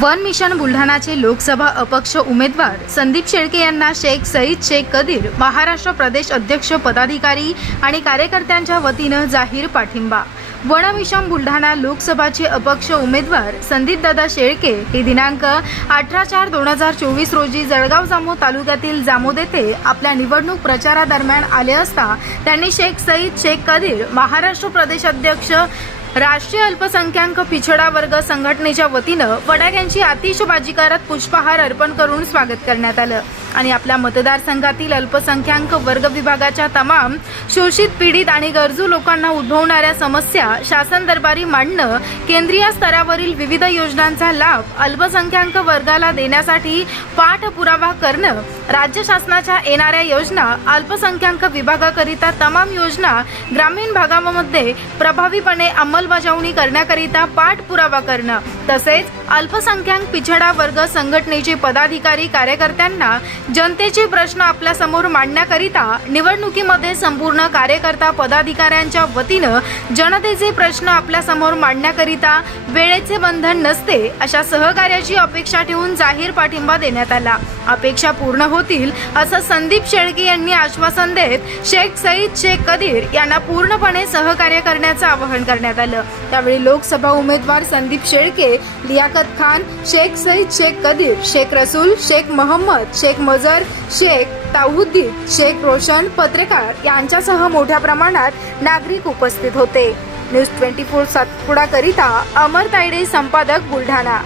One mission बुलढाणाचे Lok Sabha अपक्ष उमेदवार संदीप शेळके यांना शेख सईद शेख कदीर महाराष्ट्र प्रदेश अध्यक्ष पदाधिकारी आणि कार्यकर्त्यांच्या वतीनं जाहीर पाठिंबा. वन मिशन बुलढाणा लोकसभाचे अपक्ष उमेदवार संदीप दादा शेळके हे दिनांक अठरा चार दोन हजार चोवीस रोजी जळगाव जामो तालुक्यातील जामोद येथे आपल्या निवडणूक प्रचारादरम्यान आले असता त्यांनी शेख सईद शेख कदीर महाराष्ट्र प्रदेश अध्यक्ष राष्ट्रीय अल्पसंख्याक पिछडा वर्ग संघटनेच्या वतीनं वडाग यांची आतिषबाजी करत पुष्पहार अर्पण करून स्वागत करण्यात आलं. आणि आपल्या मतदारसंघातील अल्पसंख्याक वर्ग विभागाच्या तमाम शोषित पीडित आणि गरजू लोकांना उद्भवणाऱ्या समस्या शासन दरबारी मांडणं केंद्रीय स्तरावरील विविध योजनांचा लाभ अल्पसंख्याक वर्गाला देण्यासाठी पाठपुरावा करणं राज्य शासनाच्या येणाऱ्या योजना अल्पसंख्याक विभागाकरिता तमाम योजना ग्रामीण भागामध्ये प्रभावीपणे अंमलबजावणी करण्याकरिता पाठपुरावा करणं तसेच अल्पसंख्याक पिछडा वर्ग संघटनेचे पदाधिकारी कार्यकर्त्यांना जनतेचे प्रश्न आपल्यासमोर मांडण्याकरिता निवडणुकीमध्ये संपूर्ण कार्यकर्ता पदाधिकाऱ्यांच्या वतीनं जनतेचे प्रश्न आपल्यासमोर मांडण्याकरिता वेळेचे बंधन नसते अशा सहकार्याची अपेक्षा ठेवून जाहीर पाठिंबा देण्यात आला. अपेक्षा पूर्ण होतील असं संदीप शेळके यांनी आश्वासन देत शेख सईद शेख कदीर यांना पूर्णपणे सहकार्य करण्याचं आवाहन करण्यात आलं. त्यावेळी लोकसभा उमेदवार संदीप शेळके लियाकत खान शेख सईद शेख कदीर शेख रसूल शेख मोहम्मद शेख मजर शेख ताहुद्दीन शेख रोशन पत्रकार यांच्यासह मोठ्या प्रमाणात नागरिक उपस्थित होते. न्यूज ट्वेंटी फोर सातपुडा करिता अमर तायडे संपादक बुलढाणा.